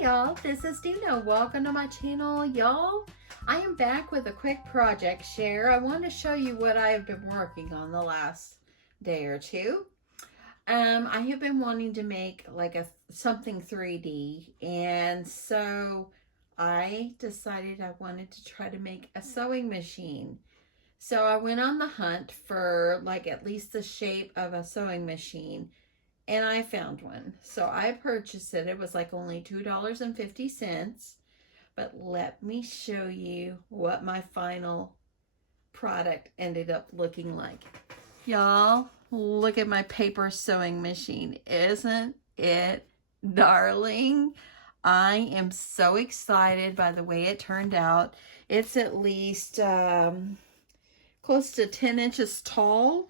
y'all, this is Dina. Welcome to my channel, y'all. I am back with a quick project share. I want to show you what I have been working on the last day or two. I have been wanting to make like something 3D, and so I decided I wanted to try to make a sewing machine. So I went on the hunt for like at least the shape of a sewing machine. And I found one. So I purchased it. It was like only $2.50. But let me show you what my final product ended up looking like. Y'all, look at my paper sewing machine. Isn't it darling? I am so excited by the way it turned out. It's at least close to 10 inches tall.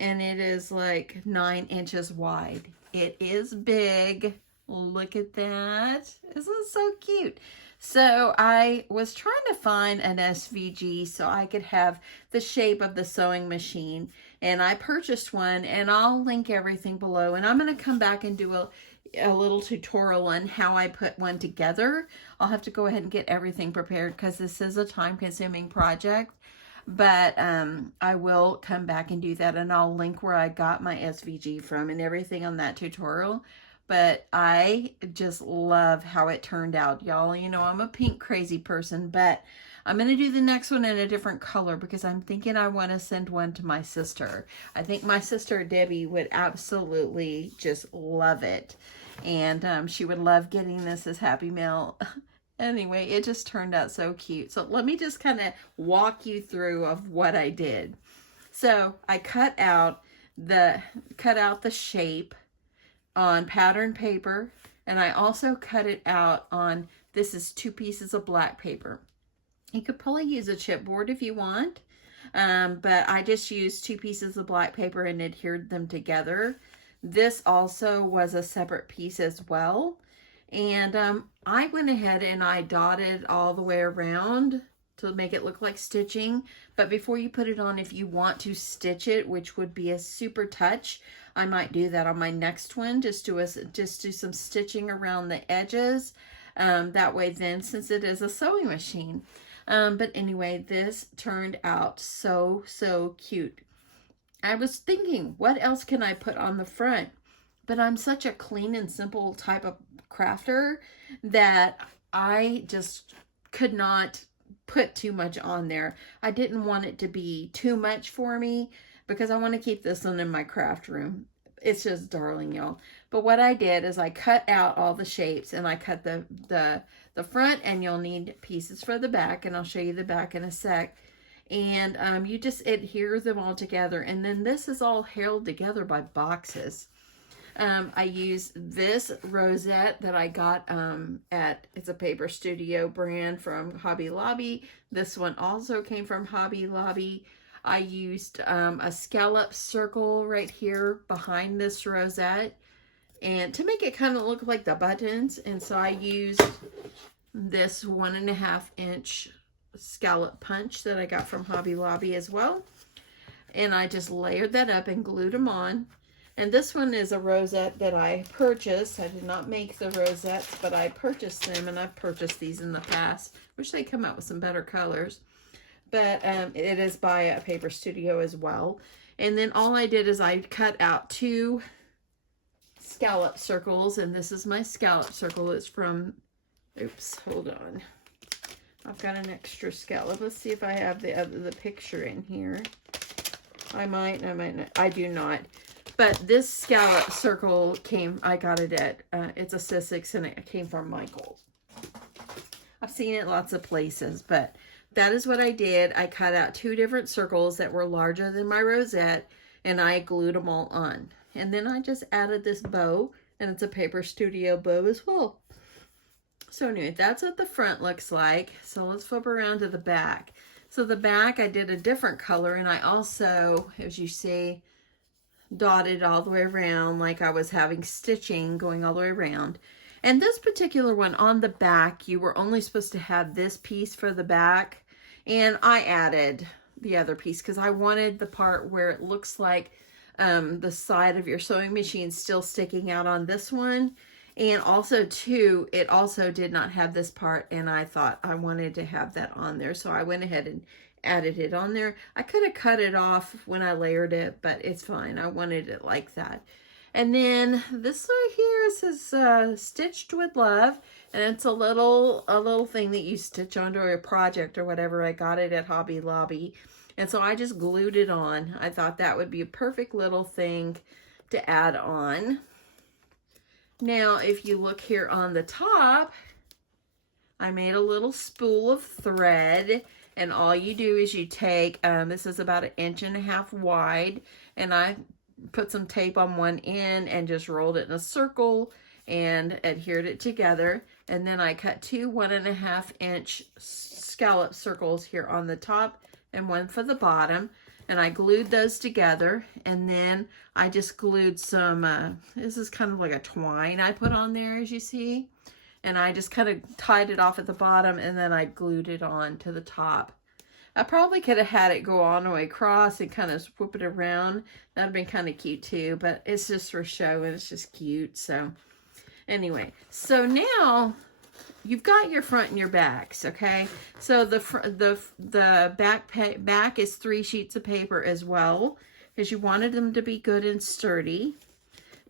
And it is like 9 inches wide. It is big. Look at that. Isn't it so cute? So I was trying to find an SVG so I could have the shape of the sewing machine. And I purchased one, and I'll link everything below. And I'm going to come back and do a little tutorial on how I put one together. I'll have to go ahead and get everything prepared because this is a time-consuming project. But I will come back and do that, and I'll link where I got my SVG from and everything on that tutorial. But I just love how it turned out, y'all. You know, I'm a pink crazy person, but I'm going to do the next one in a different color because I'm thinking I want to send one to my sister. I think my sister Debbie would absolutely just love it. And she would love getting this as Happy Mail. Anyway, it just turned out so cute. So let me just kind of walk you through of what I did. So I cut out the shape on pattern paper, and I also cut it out on, this is 2 pieces of black paper. You could probably use a chipboard if you want, but I just used 2 pieces of black paper and adhered them together. This also was a separate piece as well. And I went ahead and I dotted all the way around to make it look like stitching. But before you put it on, if you want to stitch it, which would be a super touch, I might do that on my next one. Just do some stitching around the edges. That way then, since it is a sewing machine. But anyway, this turned out so cute. I was thinking, what else can I put on the front? But I'm such a clean and simple type of crafter that I just could not put too much on there. I didn't want it to be too much for me because I want to keep this one in my craft room. It's just darling, y'all. But what I did is I cut out all the shapes, and I cut the front, and you'll need pieces for the back, and I'll show you the back in a sec. And you just adhere them all together, and then this is all held together by boxes. I used this rosette that I got it's a Paper Studio brand from Hobby Lobby. This one also came from Hobby Lobby. I used a scallop circle right here behind this rosette, and to make it kind of look like the buttons. And so I used this 1.5 inch scallop punch that I got from Hobby Lobby as well. And I just layered that up and glued them on. And this one is a rosette that I purchased. I did not make the rosettes, but I purchased them, and I've purchased these in the past. Wish they come out with some better colors. But it is by a Paper Studio as well. And then all I did is I cut out 2 scallop circles, and this is my scallop circle. It's from, oops, hold on. I've got an extra scallop. Let's see if I have the picture in here. I might not. I do not. But this scallop circle I got it at, it's a Sissix, and it came from Michael's. I've seen it lots of places, but that is what I did. I cut out 2 different circles that were larger than my rosette, and I glued them all on. And then I just added this bow, and it's a Paper Studio bow as well. So anyway, that's what the front looks like. So let's flip around to the back. So the back, I did a different color, and I also, as you see, dotted all the way around like I was having stitching going all the way around. And this particular one on the back, you were only supposed to have this piece for the back, and I added the other piece because I wanted the part where it looks like the side of your sewing machine still sticking out on this one. And also too, it also did not have this part, and I thought I wanted to have that on there. So I went ahead and added it on there. I could have cut it off when I layered it, but it's fine. I wanted it like that. And then this right here says stitched with love, and it's a little thing that you stitch onto a project or whatever. I got it at Hobby Lobby, and so I just glued it on. I thought that would be a perfect little thing to add on. Now, if you look here on the top, I made a little spool of thread, and all you do is you take, this is about 1.5 inches wide, and I put some tape on one end and just rolled it in a circle and adhered it together. And then I cut 2 1.5-inch scallop circles here on the top and one for the bottom. And I glued those together, and then I just glued some, this is kind of like a twine I put on there, as you see. And I just kind of tied it off at the bottom, and then I glued it on to the top. I probably could have had it go all the way across and kind of swoop it around. That would have been kind of cute too, but it's just for show, and it's just cute. So anyway, so now you've got your front and your backs, okay? So the back is 3 sheets of paper as well, because you wanted them to be good and sturdy.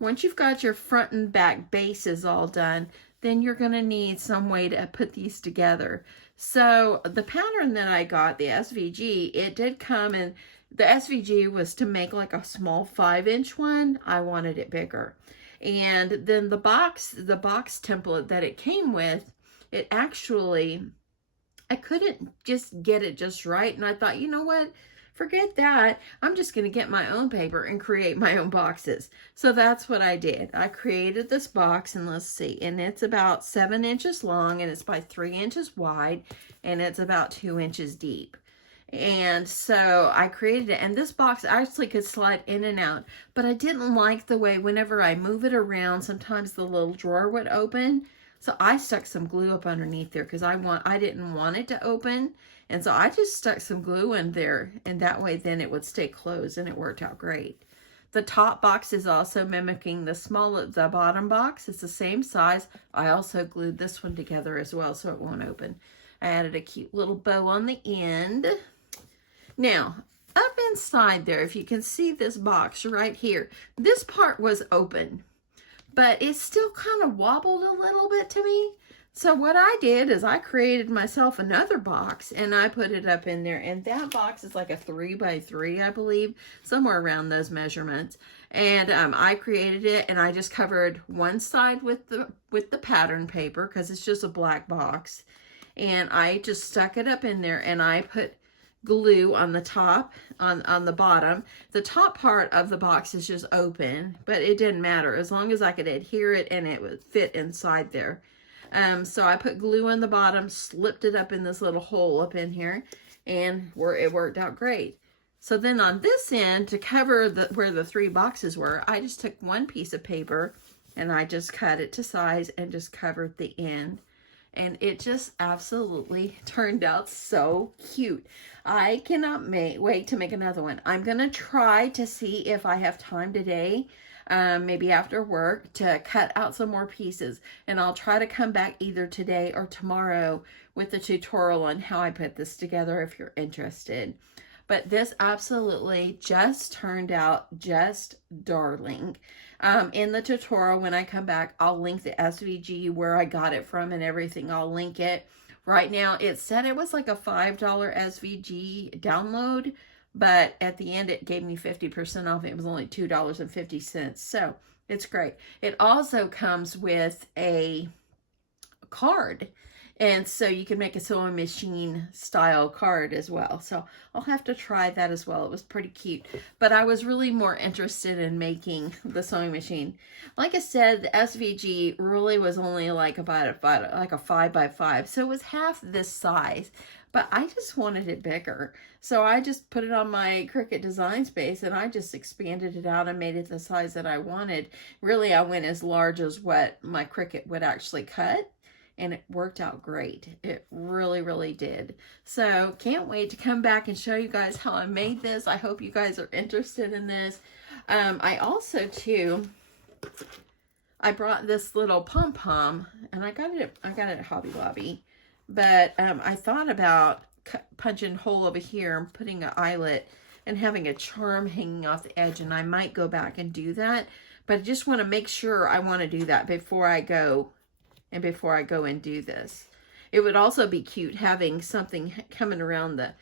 Once you've got your front and back bases all done, then you're going to need some way to put these together. So the pattern that I got, the SVG, it did come in, the SVG was to make like a small 5-inch one. I wanted it bigger. And then the box template that it came with, it actually, I couldn't just get it just right. And I thought, you know what? Forget that. I'm just going to get my own paper and create my own boxes. So that's what I did. I created this box, and let's see. And it's about 7 inches long, and it's by 3 inches wide, and it's about 2 inches deep. And so I created it, and this box actually could slide in and out, but I didn't like the way whenever I move it around, sometimes the little drawer would open. So I stuck some glue up underneath there because I didn't want it to open. And so I just stuck some glue in there, and that way then it would stay closed, and it worked out great. The top box is also mimicking the bottom box. It's the same size. I also glued this one together as well so it won't open. I added a cute little bow on the end. Now, up inside there, if you can see this box right here, this part was open, but it still kind of wobbled a little bit to me. So what I did is I created myself another box, and I put it up in there, and that box is like a 3 by 3, I believe, somewhere around those measurements. And I created it, and I just covered one side with the pattern paper because it's just a black box, and I just stuck it up in there, and I put glue on the top, on the bottom. The top part of the box is just open, but it didn't matter as long as I could adhere it and it would fit inside there. So I put glue on the bottom, slipped it up in this little hole up in here, and it worked out great. So then on this end, to cover where the 3 boxes were, I just took one piece of paper and I just cut it to size and just covered the end. And it just absolutely turned out so cute. I cannot wait to make another one. I'm going to try to see if I have time today, maybe after work, to cut out some more pieces. And I'll try to come back either today or tomorrow with a tutorial on how I put this together if you're interested. But this absolutely just turned out just darling. In the tutorial, when I come back, I'll link the SVG, where I got it from and everything. I'll link it. Right now, it said it was like a $5 SVG download, but at the end, it gave me 50% off. It was only $2.50. So it's great. It also comes with a card. And so you can make a sewing machine style card as well. So I'll have to try that as well. It was pretty cute. But I was really more interested in making the sewing machine. Like I said, the SVG really was only like about a 5 by 5. So it was half this size. But I just wanted it bigger. So I just put it on my Cricut design space, and I just expanded it out and made it the size that I wanted. Really, I went as large as what my Cricut would actually cut. And it worked out great. It really, really did. So can't wait to come back and show you guys how I made this. I hope you guys are interested in this. I also, too, I brought this little pom-pom, and I got it at Hobby Lobby. But I thought about punching a hole over here and putting an eyelet and having a charm hanging off the edge, and I might go back and do that. But I just want to make sure I want to do that before I go and do this. It would also be cute having something coming around the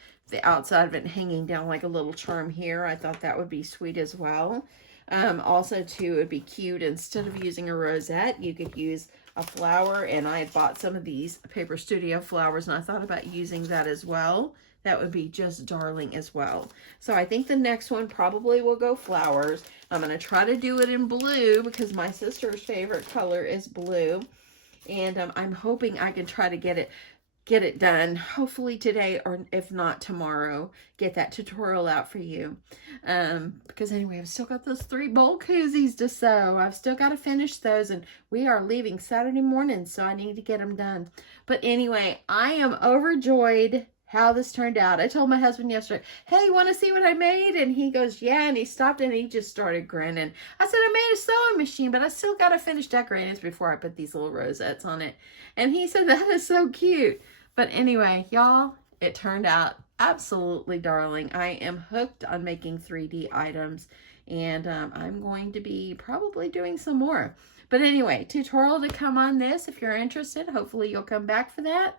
outside of it and hanging down like a little charm here. I thought that would be sweet as well. Also too, it would be cute, instead of using a rosette, you could use a flower, and I bought some of these Paper Studio flowers, and I thought about using that as well. That would be just darling as well. So I think the next one probably will go flowers. I'm going to try to do it in blue because my sister's favorite color is blue. And I'm hoping I can try to get it done, hopefully today, or if not tomorrow, get that tutorial out for you. Because anyway, I've still got those 3 bowl koozies to sew. I've still got to finish those, and we are leaving Saturday morning, so I need to get them done. But anyway, I am overjoyed how this turned out. I told my husband yesterday, hey, want to see what I made? And he goes, yeah, and he stopped and he just started grinning. I said, I made a sewing machine, but I still got to finish decorating this before I put these little rosettes on it. And he said, that is so cute. But anyway, y'all, it turned out absolutely darling. I am hooked on making 3D items, and I'm going to be probably doing some more. But anyway, tutorial to come on this. If you're interested, hopefully you'll come back for that.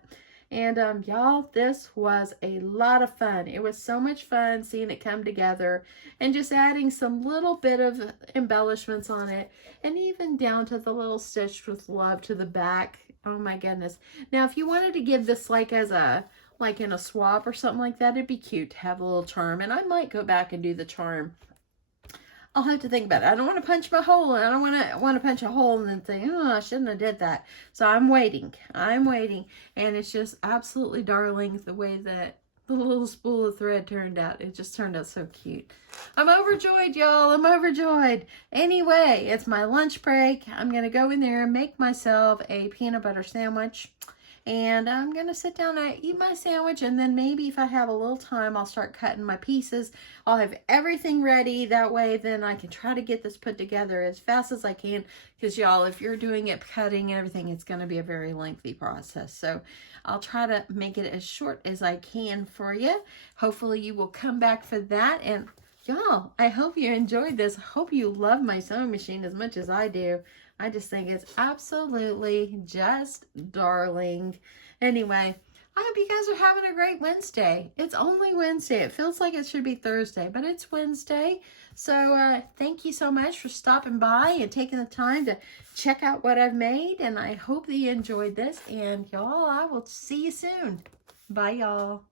And y'all, this was a lot of fun. It was so much fun seeing it come together and just adding some little bit of embellishments on it, and even down to the little stitch with love to the back. Oh my goodness. Now, if you wanted to give this like in a swap or something like that, it'd be cute to have a little charm. And I might go back and do the charm. I'll have to think about it. I don't want to punch my hole, and I don't want to punch a hole and then think, oh, I shouldn't have did that. So I'm waiting. And it's just absolutely darling the way that the little spool of thread turned out. It just turned out so cute. I'm overjoyed, y'all. I'm overjoyed. Anyway, it's my lunch break. I'm going to go in there and make myself a peanut butter sandwich. And I'm going to sit down and eat my sandwich, and then maybe if I have a little time, I'll start cutting my pieces. I'll have everything ready. That way, then I can try to get this put together as fast as I can. Because, y'all, if you're doing it, cutting and everything, it's going to be a very lengthy process. So I'll try to make it as short as I can for you. Hopefully, you will come back for that. And, y'all, I hope you enjoyed this. I hope you love my sewing machine as much as I do. I just think it's absolutely just darling. Anyway, I hope you guys are having a great Wednesday. It's only Wednesday. It feels like it should be Thursday, but it's Wednesday. So thank you so much for stopping by and taking the time to check out what I've made. And I hope that you enjoyed this. And y'all, I will see you soon. Bye, y'all.